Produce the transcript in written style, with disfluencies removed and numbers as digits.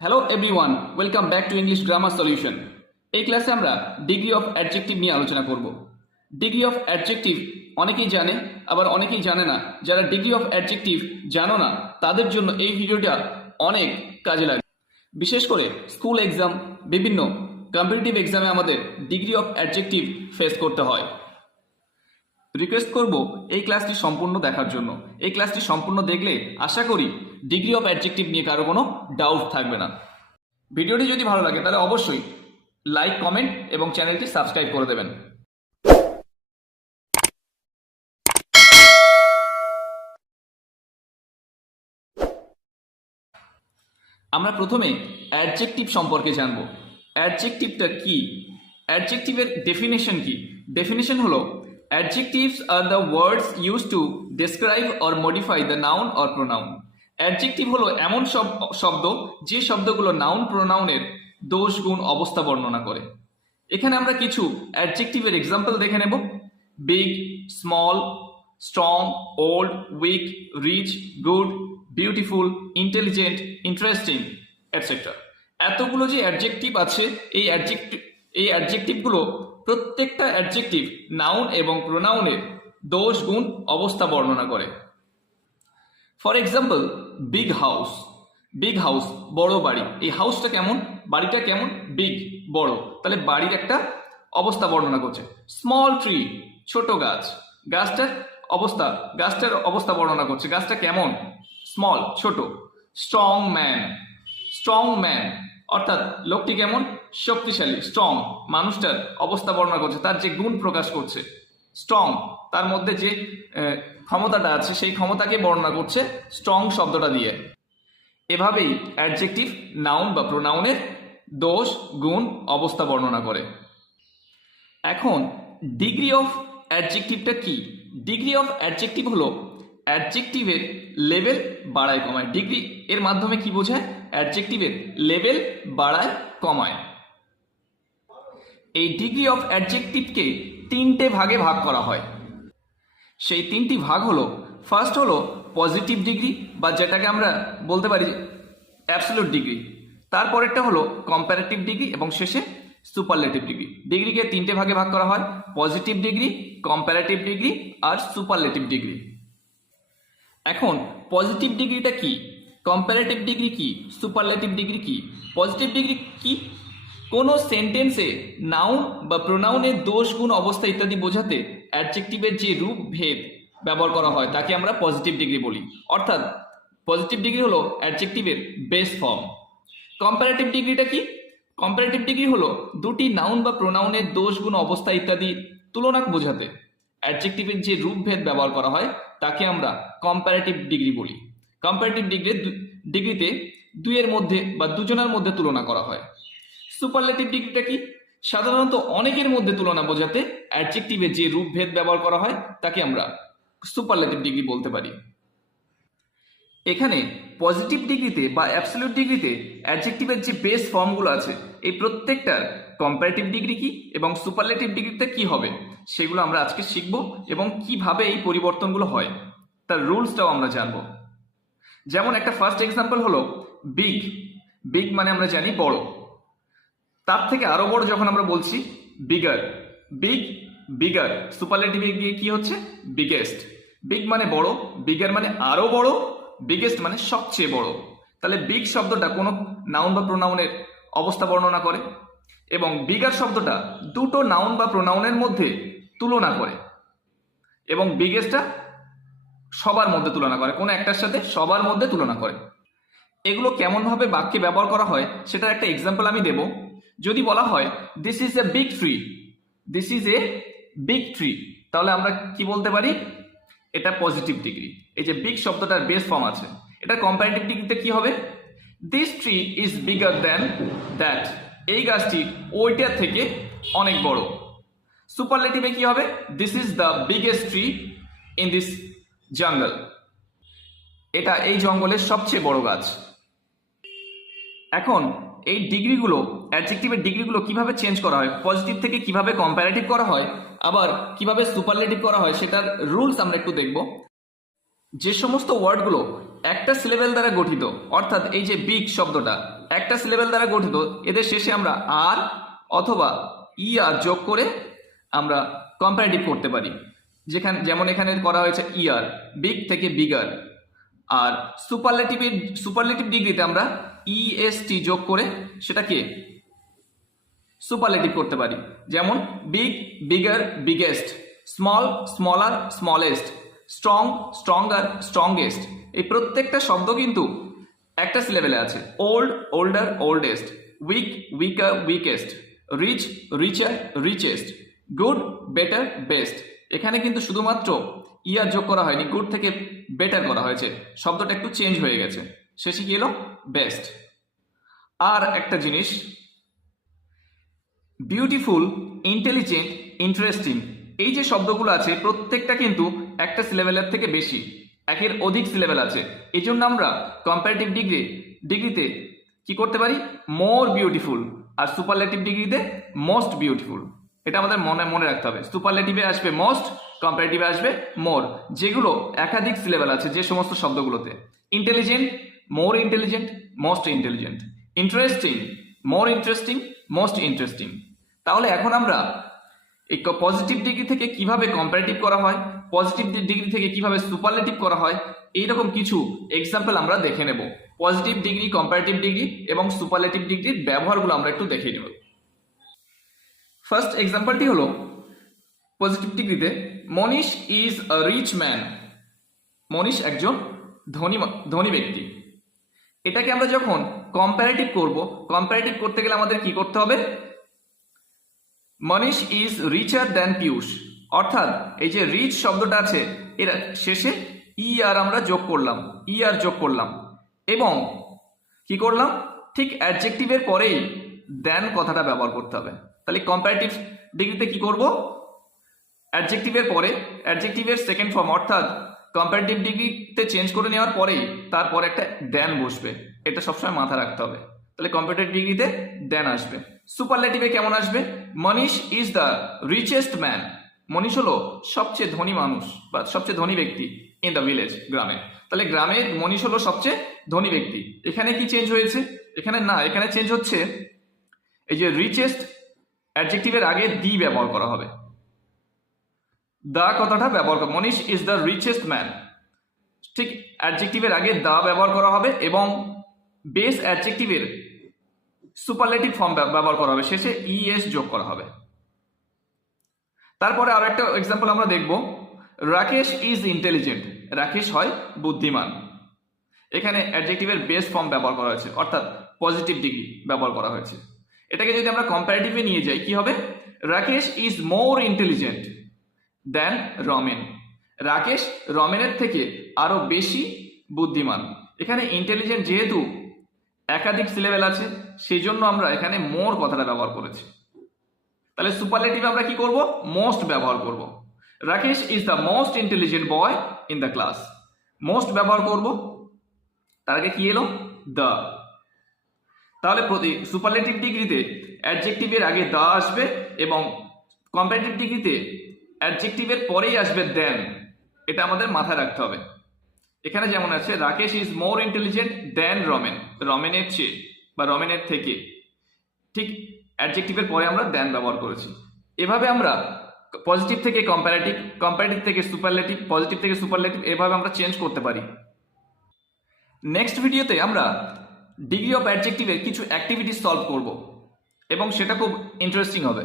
Hello everyone, welcome back to English grammar solution. এই ক্লাসে আমরা ডিগ্রি অফ অ্যাডজেক্টিভ নিয়ে আলোচনা করব। ডিগ্রি অফ অ্যাডজেক্টিভ অনেকেই জানে, আবার অনেকেই জানে না। যারা ডিগ্রি অফ অ্যাডজেক্টিভ জানো না, তাদের জন্য এই ভিডিওটা অনেক কাজে লাগে। বিশেষ করে স্কুল এক্সাম, বিভিন্ন কম্পিটিটিভ এক্সামে আমাদের ডিগ্রি অফ অ্যাডজেক্টিভ ফেস করতে হয়। রিকোয়েস্ট করব এই ক্লাসটি সম্পূর্ণ দেখার জন্য। এই ক্লাসটি সম্পূর্ণ দেখলে আশা করি ডিগ্রি অফ অ্যাডজেক্টিভ নিয়ে কারো কোনো ডাউট থাকবে না। ভিডিওটি যদি ভালো লাগে তাহলে অবশ্যই লাইক, কমেন্ট এবং চ্যানেলটি সাবস্ক্রাইব করে দেবেন। আমরা প্রথমে অ্যাডজেক্টিভ সম্পর্কে জানব। অ্যাডজেক্টিভটা কি, অ্যাডজেক্টিভের ডেফিনেশন কি? ডেফিনেশন হলো adjectives are the words use to describe or modify the noun or pronoun. Adjective হলো এমন সব শব্দ যে শব্দগুলো নাউন প্রোনাউনের দোষ, গুণ, অবস্থা বর্ণনা করে। এখানে আমরা কিছু অ্যাডজেক্টিভের এক্সাম্পল দেখে নেব। Big, small, strong, old, weak, rich, good, beautiful, intelligent, interesting, etcetera. এতগুলো যে অ্যাডজেক্টিভ আছে, এই অ্যাডজেক্টিভগুলো প্রত্যেকটা অ্যাডজেক্টিভ নাউন এবং প্রোনাউনের দোষ, গুণ, অবস্থা বর্ণনা করে। For example, big house. Big house, বড় বাড়ি। এই হাউসটা কেমন, বাড়িটা কেমন? বিগ, বড়, তাহলে বাড়ির একটা অবস্থা বর্ণনা করছে। স্মল ট্রি, ছোট গাছ, গাছটার অবস্থা বর্ণনা করছে। গাছটা কেমন? স্মল, ছোট। স্ট্রং ম্যান, স্ট্রং ম্যান অর্থাৎ লোকটি কেমন? শক্তিশালী, স্ট্রং, মানুষটার অবস্থা বর্ণনা করছে, তার যে গুণ প্রকাশ করছে। স্ট্রং, তার মধ্যে যে ক্ষমতাটা আছে সেই ক্ষমতাকে বর্ণনা করছে স্ট্রং শব্দটা দিয়ে। এভাবেই অ্যাডজেক্টিভ নাউন বা প্রোনাউনের দোষ, গুণ, অবস্থা বর্ণনা করে। এখন ডিগ্রি অফ অ্যাডজেক্টিভটা কি? ডিগ্রি অফ অ্যাডজেক্টিভ হলো অ্যাডজেক্টিভের লেভেল বাড়ায় কমায়। ডিগ্রি এর মাধ্যমে কি বোঝায়? অ্যাডজেক্টিভের লেভেল বাড়ায় কমায়। এই ডিগ্রি অফ অ্যাডজেক্টিভকে তিনটে ভাগে ভাগ করা হয়। সেই তিনটি ভাগ হলো, ফার্স্ট হলো পজিটিভ ডিগ্রি, বা যেটাকে আমরা বলতে পারি অ্যাবসলিউট ডিগ্রি। তারপরেরটা হলো কম্পারেটিভ ডিগ্রি এবং শেষে সুপারলেটিভ ডিগ্রি। ডিগ্রিকে তিনটে ভাগে ভাগ করা হয়: পজিটিভ ডিগ্রি, কম্পারেটিভ ডিগ্রি আর সুপারলেটিভ ডিগ্রি। এখন পজিটিভ ডিগ্রিটা কি, কম্পারেটিভ ডিগ্রি কি, সুপারলেটিভ ডিগ্রি কি? পজিটিভ ডিগ্রি কি? কোনো সেন্টেন্সে নাউন বা প্রোনাউনের দোষ, গুণ, অবস্থা ইত্যাদি বোঝাতে অ্যাডজেক্টিভের যে রূপ ভেদ ব্যবহার করা হয় তাকে আমরা পজিটিভ ডিগ্রি বলি। অর্থাৎ পজিটিভ ডিগ্রি হলো অ্যাডজেক্টিভের বেস ফর্ম। কম্পারেটিভ ডিগ্রিটা কি? কম্পারেটিভ ডিগ্রি হলো দুটি নাউন বা প্রোনাউনের দোষ, গুণ, অবস্থা ইত্যাদি তুলনা বোঝাতে অ্যাডজেক্টিভের যে রূপভেদ ব্যবহার করা হয় তাকে আমরা কম্পারেটিভ ডিগ্রি বলি। কম্পারেটিভ ডিগ্রিতে দুইয়ের মধ্যে বা দুজনের মধ্যে তুলনা করা হয়। সুপারলেটিভ ডিগ্রিটা কি? সাধারণত অনেকের মধ্যে তুলনা বোঝাতে অ্যাডজেক্টিভে যে রূপভেদ ব্যবহার করা হয় তাকে আমরা সুপারলেটিভ ডিগ্রি বলতে পারি। এখানে পজিটিভ ডিগ্রিতে বা অ্যাবসলিউট ডিগ্রিতে অ্যাডজেক্টিভের যে বেস ফর্মগুলো আছে, এই প্রত্যেকটার কম্পারেটিভ ডিগ্রি কি এবং সুপারলেটিভ ডিগ্রিতে কি হবে সেগুলো আমরা আজকে শিখব, এবং কিভাবে এই পরিবর্তনগুলো হয় তার রুলসটাও আমরা জানব। যেমন একটা ফার্স্ট এক্সাম্পল হলো বিগ। বিগ মানে আমরা জানি বড়। তার থেকে আরো বড় যখন আমরা বলছি বিগার। বিগ, বিগার, সুপারলেটিভে গিয়ে কি হচ্ছে? বিগেস্ট। বিগ মানে বড়, বিগার মানে আরো বড়, বিগেস্ট মানে সবচেয়ে বড়। তাহলে বিগ শব্দটা কোনো নাউন বা প্রোনাউনের অবস্থা বর্ণনা করে, এবং বিগার শব্দটা দুটো নাউন বা প্রোনাউনের মধ্যে তুলনা করে, এবং বিগেস্টটা সবার মধ্যে তুলনা করে, কোনো একটার সাথে সবার মধ্যে তুলনা করে। এগুলো কেমনভাবে বাক্যে ব্যবহার করা হয় সেটার একটা এক্সাম্পল আমি দেব। যদি বলা হয় this is a big tree, this is a big tree, তাহলে আমরা কি বলতে পারি? এটা পজিটিভ ডিগ্রি। এই যে বিগ শব্দটার বেস ফর্ম আছে, এটা কম্পারেটিভ ডিগ্রিতে কি হবে? This tree is bigger than that, এই গাছটি ওইটার থেকে অনেক বড়। সুপারলেটিভে কি হবে? This is the biggest tree in this জঙ্গল, এটা এই জঙ্গলের সবচেয়ে বড় গাছ। এখন এই ডিগ্রিগুলো, অ্যাডজেক্টিভের ডিগ্রিগুলো কিভাবে চেঞ্জ করা হয়, পজিটিভ থেকে কিভাবে কম্পারেটিভ করা হয়, আবার কিভাবে সুপারলেটিভ করা হয় সেটার রুলস আমরা একটু দেখব। যে সমস্ত ওয়ার্ডগুলো একটা সিলেবেল দ্বারা গঠিত, অর্থাৎ এই যে বিগ শব্দটা, একটা সিলেবেল দ্বারা গঠিত, এদের শেষে আমরা আর অথবা আর যোগ করে আমরা কম্পারেটিভ করতে পারি। যেমন এখানে করা হয়েছে ইয়ার, বিগ থেকে বিগার। আর সুপারলেটিভ ডিগ্রিতে আমরা ইএসটি যোগ করে সেটাকে সুপারলেটিভ করতে পারি। যেমন big, bigger, biggest, small, smaller, smallest, strong, stronger, strongest. এই প্রত্যেকটা শব্দ কিন্তু একটা সিলেবেলে আছে। Old, older, oldest, weak, weaker, weakest, rich, richer, richest, good, better, best. এখানে কিন্তু শুধুমাত্র ইয়ার যোগ করা হয়নি, গুড থেকে বেটার করা হয়েছে, শব্দটা একটু চেঞ্জ হয়ে গেছে, শেষে কি এলো বেস্ট। আর একটা জিনিস, বিউটিফুল, ইন্টেলিজেন্ট, ইন্টারেস্টিং, এই যে শব্দগুলো আছে প্রত্যেকটা কিন্তু একটা সিলেবেলের থেকে বেশি, একের অধিক সিলেবেল আছে। এই জন্য আমরা কম্পারেটিভ ডিগ্রিতে কি করতে পারি, মোর বিউটিফুল, আর সুপারলেটিভ ডিগ্রিতে মোস্ট বিউটিফুল। এটা আমাদের মনে রাখতে হবে। সুপারলেটিভে আসবে মোস্ট, কম্পারেটিভে আসবে মোর, যেগুলো একাধিক সিলেবেল আছে যে সমস্ত শব্দগুলোতে। Intelligent, more intelligent, most intelligent. Interesting, more interesting, most interesting. তাহলে এখন আমরা এই পজিটিভ ডিগ্রি থেকে কিভাবে কম্পারেটিভ করা হয়, পজিটিভ ডিগ্রি থেকে কিভাবে সুপারলেটিভ করা হয়, এইরকম কিছু এক্সাম্পল আমরা দেখে নেব। পজিটিভ ডিগ্রি, কম্পারেটিভ ডিগ্রি এবং সুপারলেটিভ ডিগ্রির ব্যবহারগুলো আমরা একটু দেখে নেব। ফার্স্ট এক্সাম্পলটি হলো পজিটিভ ডিগ্রিতে, মনীষ ইজ আ রিচ ম্যান। মনীষ একজন ধনী ব্যক্তি। এটাকে আমরা যখন কম্পারেটিভ করব, কম্পারেটিভ করতে গেলে আমাদের কি করতে হবে, মনীষ ইজ রিচার দ্যান পিয়ুষ। অর্থাৎ এই যে রিচ শব্দটা আছে এর শেষে আর আমরা যোগ করলাম, আর যোগ করলাম এবং কি করলাম, ঠিক অ্যাডজেক্টিভের পরেই দ্যান কথাটা ব্যবহার করতে হবে। তাহলে কম্পারেটিভ ডিগ্রিতে কি করব, অ্যাডজেক্টিভের পরে অ্যাডজেক্টিভের সেকেন্ড ফর্ম অর্থাৎ কম্পারেটিভ ডিগ্রিতে চেঞ্জ করে নেওয়ার পরেই তারপর একটা দ্যান বসবে, এটা সবসময় মাথা রাখতে হবে। তাহলে কম্পারেটিভ ডিগ্রিতে দ্যান আসবে। সুপারলেটিভে কেমন আসবে, মনীষ ইজ দ্য রিচেস্ট ম্যান। মনীষ হলো সবচেয়ে ধনী মানুষ বা সবচেয়ে ধনী ব্যক্তি ইন দ্য ভিলেজ, গ্রামে। তাহলে গ্রামে মনীষ হলো সবচেয়ে ধনী ব্যক্তি। এখানে কি চেঞ্জ হয়েছে, এখানে না, এখানে চেঞ্জ হচ্ছে এই যে রিচেস্ট অ্যাডজেক্টিভের আগে দি ব্যবহার করা হবে, দা কথাটা ব্যবহার করা, মনীষ ইজ দ্য রিচেস্ট ম্যান, ঠিক অ্যাডজেক্টিভের আগে দা ব্যবহার করা হবে এবং বেস অ্যাডজেক্টিভের সুপারলেটিভ ফর্ম ব্যবহার করা হবে, শেষে ইএস যোগ করা হবে। তারপরে আরো একটা এক্সাম্পল আমরা দেখব, রাকেশ ইজ ইন্টেলিজেন্ট। রাকেশ হয় বুদ্ধিমান। এখানে অ্যাডজেক্টিভের বেস ফর্ম ব্যবহার করা হয়েছে অর্থাৎ পজিটিভ ডিগ্রি ব্যবহার করা হয়েছে। এটাকে যদি আমরা কম্পারেটিভে নিয়ে যাই কি হবে, Rakesh is more intelligent than Ramen. Rakesh রমেনের থেকে আরো বেশি বুদ্ধিমান। এখানে ইন্টেলিজেন্ট যেহেতু একাধিক সিলেবেল আছে সেই জন্য আমরা এখানে মোর কথাটা ব্যবহার করেছি। তাহলে সুপারলেটিভে আমরা কি করব, মোস্ট ব্যবহার করব। Rakesh is the most intelligent boy in the class. Most ব্যবহার করব, তার আগে কি এলো, দ্য। তাহলে সুপারলেটিভ ডিগ্রিতে অ্যাডজেক্টিভের আগে দ্য আসবে এবং কম্পারেটিভ ডিগ্রিতে অ্যাডজেক্টিভের পরেই আসবে দেন। এটা আমাদের মাথায় রাখতে হবে। এখানে যেমন আছে, Rakesh is more intelligent than Ramen, রমেনের চেয়ে বা রমেনের থেকে, ঠিক অ্যাডজেক্টিভের পরে আমরা দেন ব্যবহার করেছি। এভাবে আমরা পজিটিভ থেকে কম্পারেটিভ, কম্পারেটিভ থেকে সুপারলেটিভ, পজিটিভ থেকে সুপারলেটিভ, এভাবে আমরা চেঞ্জ করতে পারি। নেক্সট ভিডিওতে আমরা ডিগ্রি অফ অ্যাডজেক্টিভের কিছু অ্যাক্টিভিটি সলভ করব এবং সেটা খুব ইন্টারেস্টিং হবে।